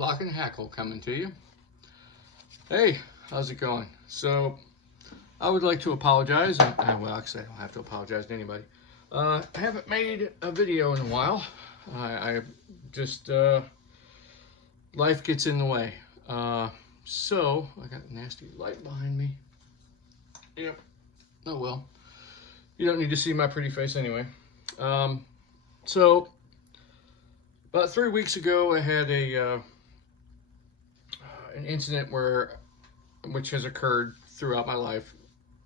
Lock and Hackle coming to you. Hey, how's it going? So, I would like to apologize. Well, actually, I don't have to apologize to anybody. I haven't made a video in a while. I just, life gets in the way. So, I got a nasty light behind me. Yep. Oh well. You don't need to see my pretty face anyway. So, about 3 weeks ago, I had an incident which has occurred throughout my life,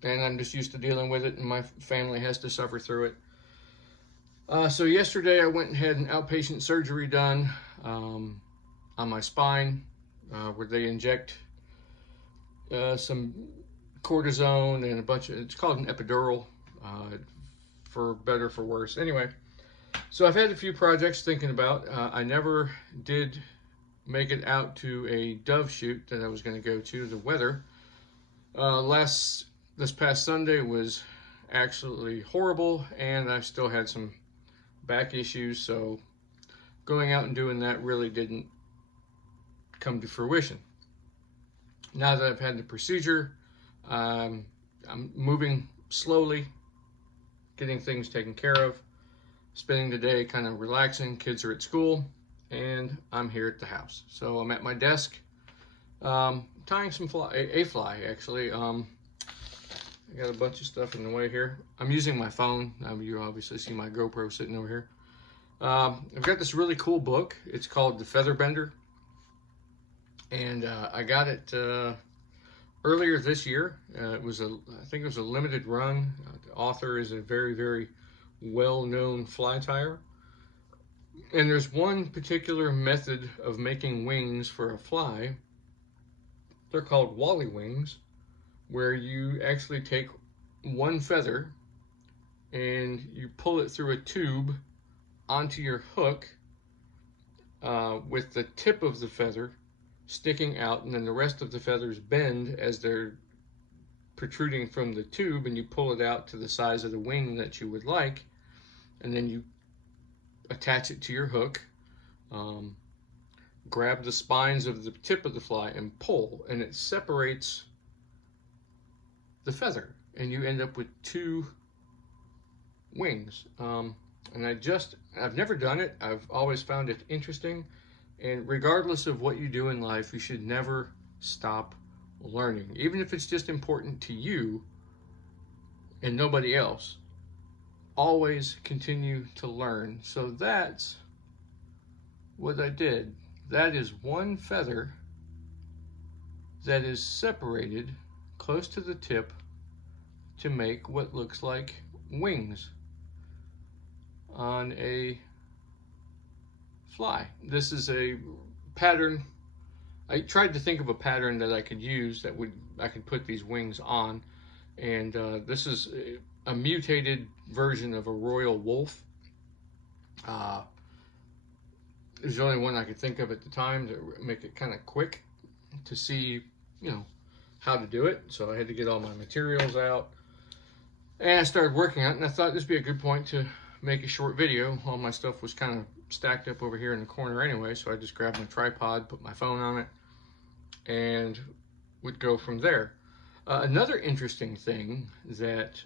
and I'm just used to dealing with it, and my family has to suffer through it. So yesterday I went and had an outpatient surgery done on my spine, where they inject some cortisone and a bunch of, it's called an epidural, for better, for worse. Anyway, so I've had a few projects thinking about. I never did make it out to a dove shoot that I was going to go to. The weather this past Sunday was absolutely horrible, and I still had some back issues, so going out and doing that really didn't come to fruition. Now that I've had the procedure, I'm moving slowly, getting things taken care of, spending the day kind of relaxing. Kids are at school, and I'm here at the house. So I'm at my desk, tying some a fly actually. I got a bunch of stuff in the way here. I'm using my phone. You obviously see my GoPro sitting over here. I've got this really cool book. It's called The Feather Bender, and I got it earlier this year. I think it was a limited run. The author is a very, very well-known fly tyer. And there's one particular method of making wings for a fly. They're called wally wings, where you actually take one feather and you pull it through a tube onto your hook, with the tip of the feather sticking out, and then the rest of the feathers bend as they're protruding from the tube, and you pull it out to the size of the wing that you would like, and then you attach it to your hook, grab the spines of the tip of the fly and pull, and it separates the feather, and you end up with two wings. And I've never done it. I've always found it interesting, and regardless of what you do in life, you should never stop learning, even if it's just important to you and nobody else. Always continue to learn. So that's what I did. That is one feather that is separated close to the tip to make what looks like wings on a fly. This is a pattern. I tried to think of a pattern that I could use that I could put these wings on, and this is a mutated version of a royal wolf. It was the only one I could think of at the time to make it kind of quick to see, how to do it. So I had to get all my materials out, and I started working on it, and I thought this would be a good point to make a short video. All my stuff was kind of stacked up over here in the corner anyway, so I just grabbed my tripod, put my phone on it, and would go from there. Another interesting thing that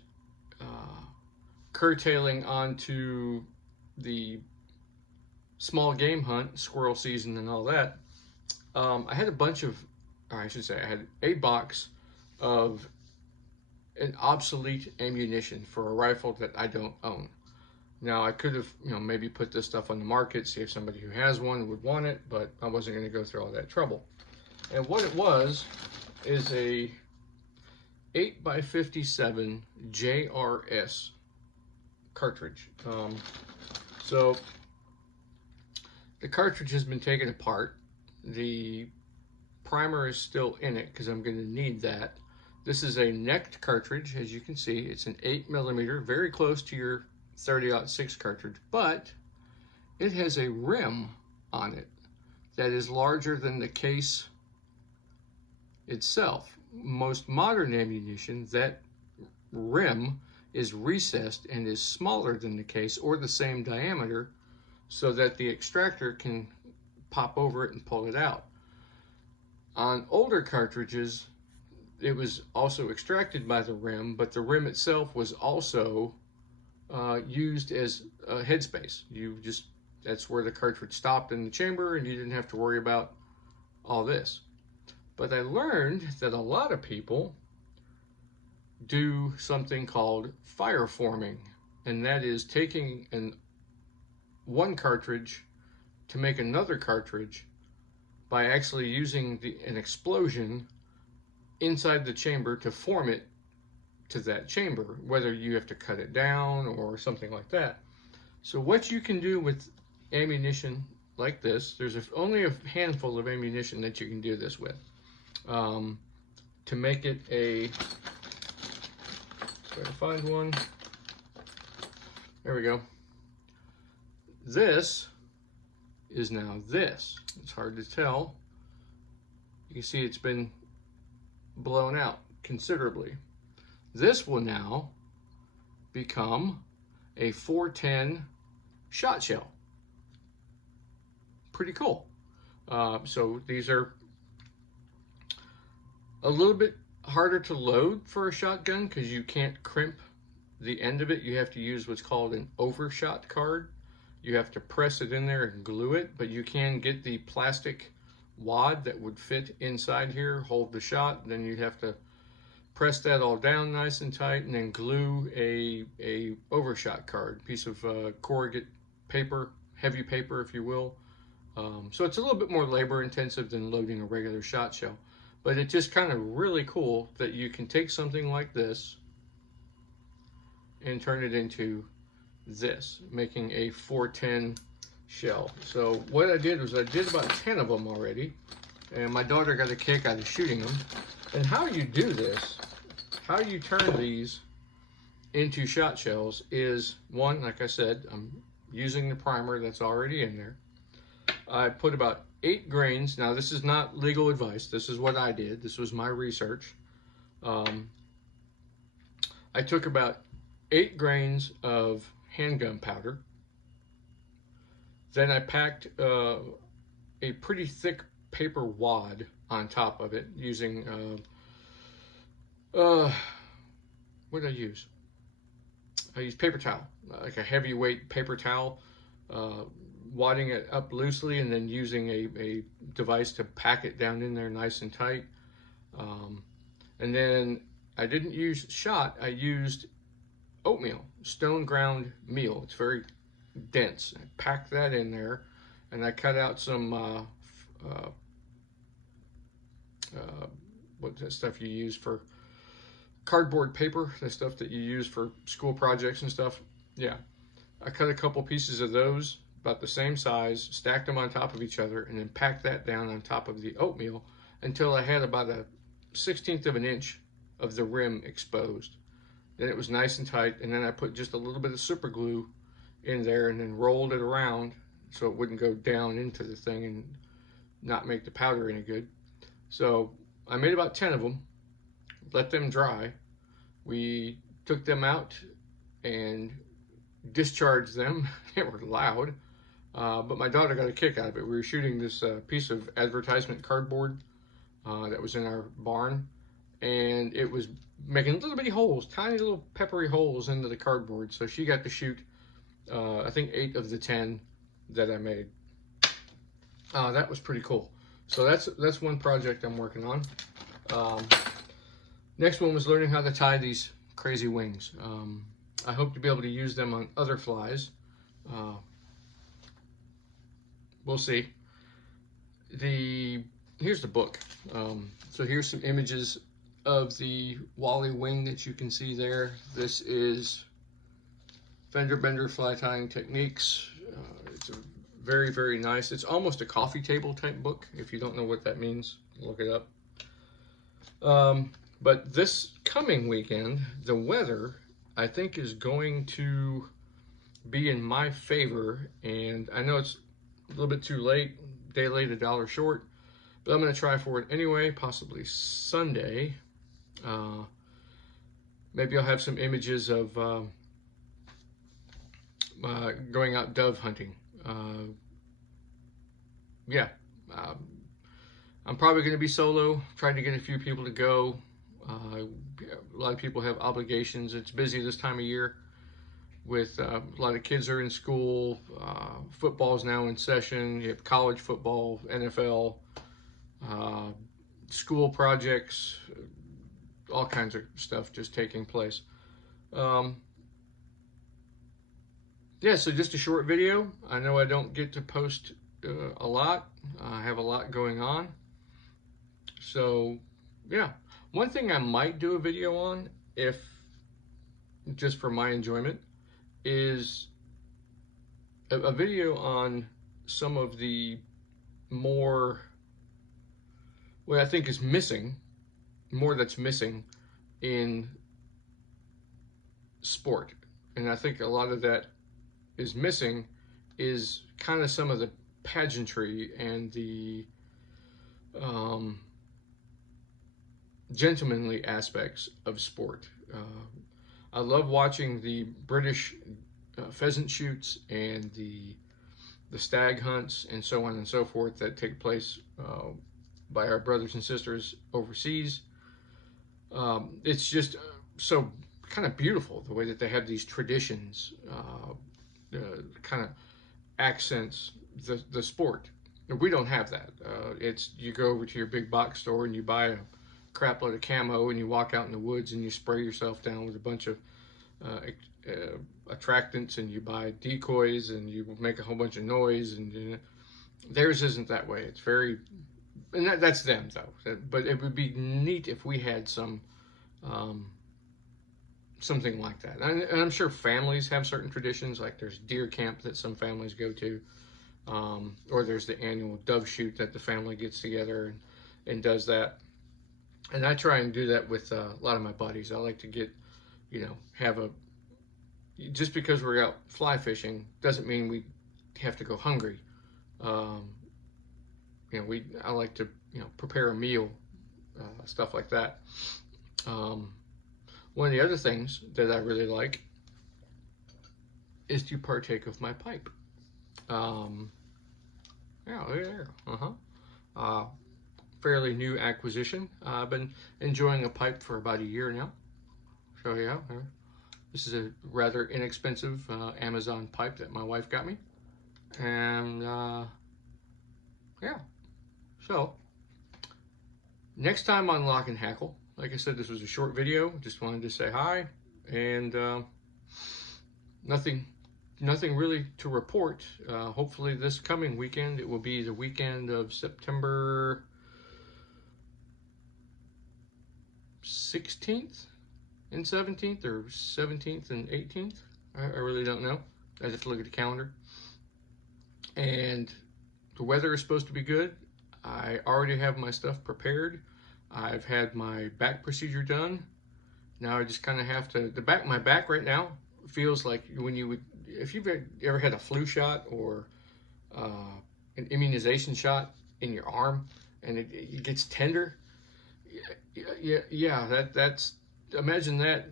curtailing onto the small game hunt, squirrel season and all that, I had I had a box of an obsolete ammunition for a rifle that I don't own. Now, I could have, maybe put this stuff on the market, see if somebody who has one would want it, but I wasn't going to go through all that trouble. And what it was is a 8x57 JRS cartridge. So the cartridge has been taken apart. The primer is still in it because I'm going to need that. This is a necked cartridge, as you can see. It's an 8mm, very close to your 30-06 cartridge, but it has a rim on it that is larger than the case itself. Most modern ammunition, that rim is recessed and is smaller than the case or the same diameter, so that the extractor can pop over it and pull it out. On older cartridges, it was also extracted by the rim, but the rim itself was also used as headspace. That's where the cartridge stopped in the chamber, and you didn't have to worry about all this. But I learned that a lot of people do something called fire forming, and that is taking one cartridge to make another cartridge by actually using an explosion inside the chamber to form it to that chamber, whether you have to cut it down or something like that. So what you can do with ammunition like this, there's only a handful of ammunition that you can do this with, to make it try to find one. There we go. This is now this. It's hard to tell. You can see it's been blown out considerably. This will now become a 410 shot shell. Pretty cool. So these are a little bit harder to load for a shotgun because you can't crimp the end of it. You have to use what's called an overshot card. You have to press it in there and glue it, but you can get the plastic wad that would fit inside here, hold the shot. Then you'd have to press that all down nice and tight and then glue a overshot card, piece of corrugate paper, heavy paper if you will. So it's a little bit more labor intensive than loading a regular shot shell, but it's just kind of really cool that you can take something like this and turn it into this, making a 410 shell. So what I did was I did about 10 of them already, and my daughter got a kick out of shooting them. And how you do this, how you turn these into shot shells is, one, like I said, I'm using the primer that's already in there. I put about 8 grains. Now this is not legal advice. This is what I did. This was my research. I took about 8 grains of handgun powder. Then I packed a pretty thick paper wad on top of it using, what did I use? I used paper towel, like a heavyweight paper towel, wadding it up loosely and then using a device to pack it down in there nice and tight. And then I didn't use shot, I used oatmeal, stone ground meal. It's very dense. I packed that in there, and I cut out some what's that stuff you use for cardboard paper, the stuff that you use for school projects and stuff. Yeah, I cut a couple pieces of those about the same size, stacked them on top of each other, and then packed that down on top of the oatmeal until I had about a 1/16 of an inch of the rim exposed. Then it was nice and tight, and then I put just a little bit of super glue in there and then rolled it around so it wouldn't go down into the thing and not make the powder any good. So I made about 10 of them, let them dry. We took them out and discharged them. They were loud, but my daughter got a kick out of it. We were shooting this piece of advertisement cardboard that was in our barn, and it was making little bitty holes, tiny little peppery holes into the cardboard. So she got to shoot, I think 8 of the 10 that I made. That was pretty cool. So that's one project I'm working on. Next one was learning how to tie these crazy wings. I hope to be able to use them on other flies. We'll see. Here's the book. So here's some images of the Wally wing that you can see there. This is Fender Bender Fly Tying Techniques. It's a very, very nice. It's almost a coffee table type book. If you don't know what that means, look it up. But this coming weekend, the weather, I think, is going to be in my favor. And I know it's a little bit too late, day late, $1 short, but I'm going to try for it anyway, possibly Sunday. Maybe I'll have some images of going out dove hunting. yeah, um, I'm probably going to be solo, trying to get a few people to go. A lot of people have obligations. It's busy this time of year with a lot of kids are in school. Football's now in session. You have college football, NFL, uh, school projects, all kinds of stuff just taking place. Um, yeah, so just a short video. I know I don't get to post a lot. I have a lot going on. So, yeah. One thing I might do a video on, if just for my enjoyment, is a video on some of the more, what I think is missing, more that's missing in sport. And I think a lot of that is missing is kind of some of the pageantry and the gentlemanly aspects of sport. I love watching the British pheasant shoots and the stag hunts and so on and so forth that take place by our brothers and sisters overseas. It's just so kind of beautiful the way that they have these traditions, kind of accents the sport. We don't have that. It's you go over to your big box store and you buy a crap load of camo and you walk out in the woods and you spray yourself down with a bunch of attractants, and you buy decoys and you make a whole bunch of noise, and theirs isn't that way. It's very, and that's them though. But it would be neat if we had some something like that. And I'm sure families have certain traditions, like there's deer camp that some families go to, or there's the annual dove shoot that the family gets together and does that. And I try and do that with a lot of my buddies. I like to get, have a, just because we're out fly fishing doesn't mean we have to go hungry. I like to, prepare a meal, stuff like that. One of the other things that I really like is to partake of my pipe. Yeah, there. Fairly new acquisition. I've been enjoying a pipe for about a year now. So yeah, this is a rather inexpensive Amazon pipe that my wife got me. And yeah, so next time on Lock and Hackle, like I said, this was a short video. Just wanted to say hi, and nothing really to report. Hopefully this coming weekend, it will be the weekend of September 16th and 17th, or 17th and 18th. I really don't know. I have to look at the calendar. And the weather is supposed to be good. I already have my stuff prepared. I've had my back procedure done. Now I just kind of have to, my back right now feels like when you would, if you've ever had a flu shot or an immunization shot in your arm and it gets tender. Yeah, that's, imagine that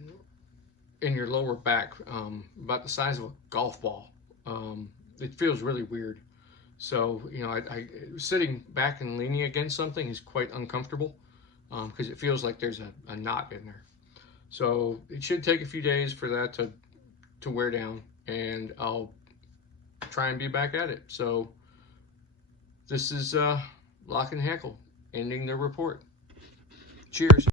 in your lower back, about the size of a golf ball. It feels really weird. So, I sitting back and leaning against something is quite uncomfortable, because it feels like there's a knot in there. So it should take a few days for that to wear down, and I'll try and be back at it. So this is Lock and Hackle ending the report. Cheers.